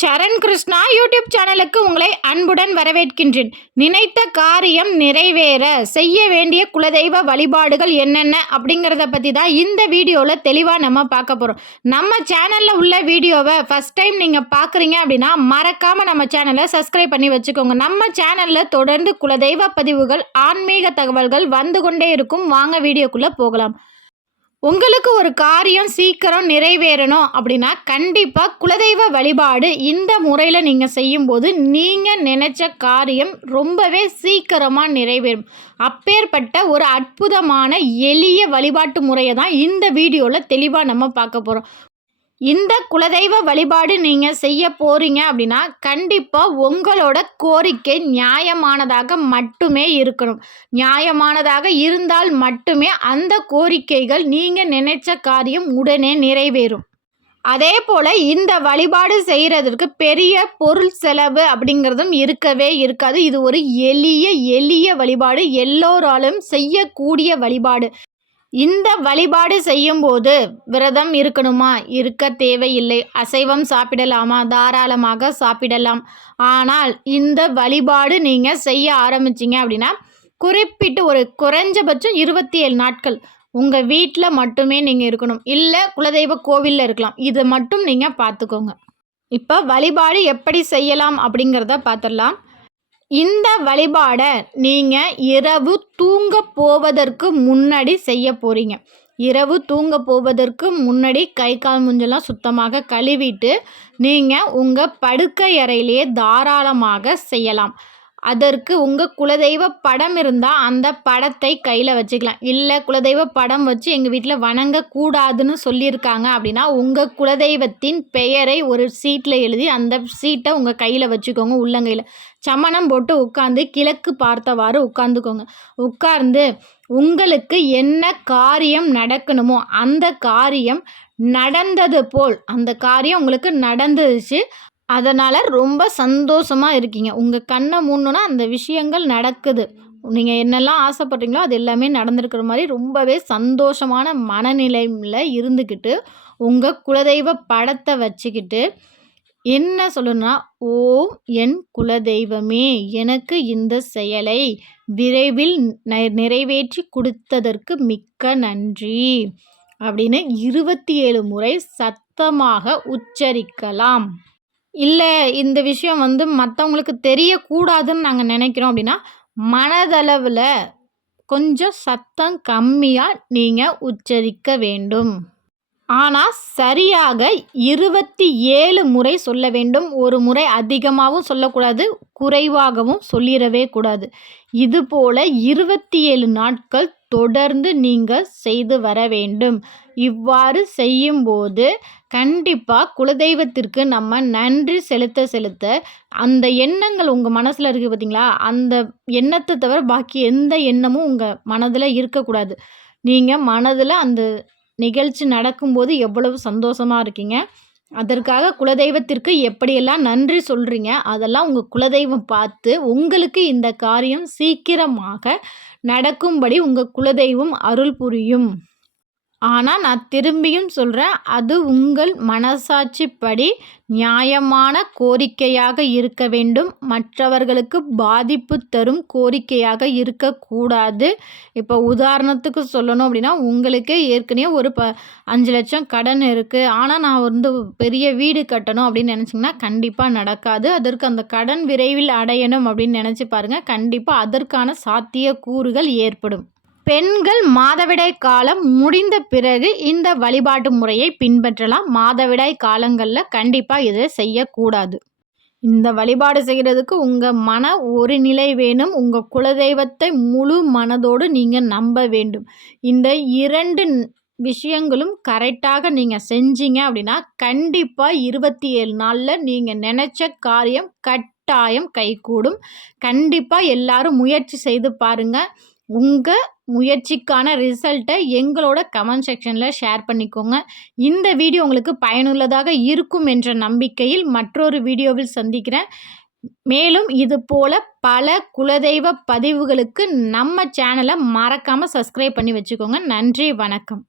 சரண் Krishna YouTube சேனலுக்கு உங்களை அன்புடன் வரவேற்கின்றேன். நினைத்த காரியம் நிறைவேற செய்ய வேண்டிய குலதெய்வ வழிபாடுகள் என்னென்ன அப்படிங்கிறத பற்றி தான் இந்த வீடியோவில் தெளிவாக நம்ம பார்க்க போகிறோம். நம்ம சேனலில் உள்ள வீடியோவை ஃபஸ்ட் டைம் நீங்கள் பார்க்குறீங்க அப்படின்னா மறக்காமல் நம்ம சேனலை சப்ஸ்கிரைப் பண்ணி வச்சுக்கோங்க. நம்ம சேனலில் தொடர்ந்து குலதெய்வ பதிவுகள், ஆன்மீக தகவல்கள் வந்து கொண்டே இருக்கும். வாங்க வீடியோக்குள்ளே போகலாம். உங்களுக்கு ஒரு காரியம் சீக்கிரம் நிறைவேறணும் அப்படின்னா கண்டிப்பாக குலதெய்வ வழிபாடு இந்த முறையில் நீங்கள் செய்யும்போது நீங்கள் நினச்ச காரியம் ரொம்பவே சீக்கிரமாக நிறைவேறும். அப்பேற்பட்ட ஒரு அற்புதமான எளிய வழிபாட்டு முறையை தான் இந்த வீடியோவில் தெளிவாக நம்ம பார்க்க போகிறோம். இந்த குலதெய்வ வழிபாடு நீங்கள் செய்ய போகிறீங்க அப்படின்னா கண்டிப்பாக உங்களோட கோரிக்கை நியாயமானதாக மட்டுமே இருக்கணும். நியாயமானதாக இருந்தால் மட்டுமே அந்த கோரிக்கைகள் நீங்கள் நினைச்ச காரியம் உடனே நிறைவேறும். அதே போல் இந்த வழிபாடு செய்கிறதுக்கு பெரிய பொருள் செலவு அப்படிங்கிறதும் இருக்கவே இருக்காது. இது ஒரு எளிய வழிபாடு, எல்லோராலும் செய்யக்கூடிய வழிபாடு. இந்த வழிபாடு செய்யும்போது விரதம் இருக்கணுமா? இருக்க தேவையில்லை. அசைவம் சாப்பிடலாமா? தாராளமாக சாப்பிடலாம். ஆனால் இந்த வழிபாடு நீங்கள் செய்ய ஆரம்பிச்சிங்க அப்படின்னா குறிப்பிட்டு ஒரு குறைஞ்சபட்சம் 27 நாட்கள் உங்கள் வீட்டில் மட்டுமே நீங்கள் இருக்கணும். இல்லை குலதெய்வ கோவிலில் இருக்கலாம். இதை மட்டும் நீங்கள் பார்த்துக்கோங்க. இப்போ வழிபாடு எப்படி செய்யலாம் அப்படிங்கிறத பார்த்துடலாம். இந்த வழிபாடை நீங்கள் இரவு தூங்க போவதற்கு முன்னாடி செய்ய போகிறீங்க. இரவு தூங்க போவதற்கு முன்னாடி கை கால் மூஞ்செல்லாம் சுத்தமாக கழுவிட்டு நீங்கள் உங்கள் படுக்கை அறையிலேயே தாராளமாக செய்யலாம். அதற்கு உங்கள் குலதெய்வ படம் இருந்தால் அந்த படத்தை கையில் வச்சுக்கலாம். இல்லை குலதெய்வ படம் வச்சு எங்கள் வீட்டில் வணங்கக்கூடாதுன்னு சொல்லியிருக்காங்க அப்படின்னா உங்கள் குலதெய்வத்தின் பெயரை ஒரு சீட்டில் எழுதி அந்த சீட்டை உங்கள் கையில் வச்சுக்கோங்க. உள்ளங்கையில் சமணம் போட்டு உட்காந்து கிழக்கு பார்த்தவாறு உட்காந்துக்கோங்க. உட்கார்ந்து உங்களுக்கு என்ன காரியம் நடக்கணுமோ அந்த காரியம் நடந்தது போல், அந்த காரியம் உங்களுக்கு நடந்துச்சு, அதனால் ரொம்ப சந்தோஷமாக இருக்கீங்க. உங்கள் கண்ணை மூடணுன்னா அந்த விஷயங்கள் நடக்குது. நீங்கள் என்னெல்லாம் ஆசைப்பட்றீங்களோ அது எல்லாமே நடந்திருக்கிற மாதிரி ரொம்பவே சந்தோஷமான மனநிலையில் இருந்துக்கிட்டு உங்கள் குலதெய்வ படத்தை வச்சுக்கிட்டு என்ன சொல்லணும்னா, ஓம் என் குலதெய்வமே, எனக்கு இந்த செயலை விரைவில் நிறைவேற்றி கொடுத்ததற்கு மிக்க நன்றி அப்படின்னு 27 முறை சத்தமாக உச்சரிக்கலாம். இல்லை இந்த விஷயம் மற்றவங்களுக்கு தெரியக்கூடாதுன்னு நாங்கள் நினைக்கிறோம் அப்படின்னா மனதளவில் கொஞ்சம் சத்தம் கம்மியாக நீங்கள் உச்சரிக்க வேண்டும். ஆனால் சரியாக 27 முறை சொல்ல வேண்டும். ஒரு முறை அதிகமாகவும் சொல்லக்கூடாது, குறைவாகவும் சொல்லிடவே கூடாது. இதுபோல் 27 நாட்கள் தொடர்ந்து நீங்கள் செய்து வர வேண்டும். இவ்வாறு செய்யும்போது கண்டிப்பாக குலதெய்வத்திற்கு நம்ம நன்றி செலுத்த அந்த எண்ணங்கள் உங்கள் மனசில் இருக்குது பார்த்தீங்களா, அந்த எண்ணத்தை தவிர பாக்கி எந்த எண்ணமும் உங்கள் மனதில் இருக்கக்கூடாது. நீங்கள் மனதில் அந்த நிகழ்ச்சி நடக்கும்போது எவ்வளவு சந்தோஷமாக இருக்கீங்க, அதற்காக குலதெய்வத்திற்கு எப்படியெல்லாம் நன்றி சொல்கிறீங்க, அதெல்லாம் உங்கள் குலதெய்வம் பார்த்து உங்களுக்கு இந்த காரியம் சீக்கிரமாக நடக்கும்படி உங்கள் குலதெய்வம் அருள் புரியும். ஆனால் நான் திரும்பியும் சொல்கிறேன், அது உங்கள் மனசாட்சிப்படி நியாயமான கோரிக்கையாக இருக்க வேண்டும். மற்றவர்களுக்கு பாதிப்பு தரும் கோரிக்கையாக இருக்கக்கூடாது. இப்போ உதாரணத்துக்கு சொல்லணும் அப்படின்னா உங்களுக்கு ஏற்கனவே ஒரு 5 லட்சம் கடன் இருக்குது, ஆனால் நான் பெரிய வீடு கட்டணும் அப்படின்னு நினச்சிங்கன்னா கண்டிப்பாக நடக்காது. அதற்கு அந்த கடன் விரைவில் அடையணும் அப்படின்னு நினச்சி பாருங்கள், கண்டிப்பாக அதற்கான சாத்திய கூறுகள் ஏற்படும். பெண்கள் மாதவிடாய் காலம் முடிந்த பிறகு இந்த வழிபாட்டு முறையை பின்பற்றலாம். மாதவிடாய் காலங்களில் கண்டிப்பாக இதை செய்யக்கூடாது. இந்த வழிபாடு செய்கிறதுக்கு உங்கள் மன ஒரு நிலை வேணும். உங்கள் குலதெய்வத்தை முழு மனதோடு நீங்கள் நம்ப வேண்டும். இந்த 2 விஷயங்களும் கரெக்டாக நீங்கள் செஞ்சீங்க அப்படின்னா கண்டிப்பாக 27 நாளில் நீங்கள் நினச்ச காரியம் கட்டாயம் கைகூடும். கண்டிப்பாக எல்லாரும் முயற்சி செய்து பாருங்கள். உங்கள் முயற்சிக்கான ரிசல்ட்டை எங்களோட கமெண்ட் செக்ஷனில் ஷேர் பண்ணிக்கோங்க. இந்த வீடியோ உங்களுக்கு பயனுள்ளதாக இருக்கும் என்ற நம்பிக்கையில் மற்றொரு வீடியோவில் சந்திக்கிறேன். மேலும் இது போல் பல குலதெய்வ பதிவுகளுக்கு நம்ம சேனலை மறக்காமல் சப்ஸ்கிரைப் பண்ணி வச்சுக்கோங்க. நன்றி, வணக்கம்.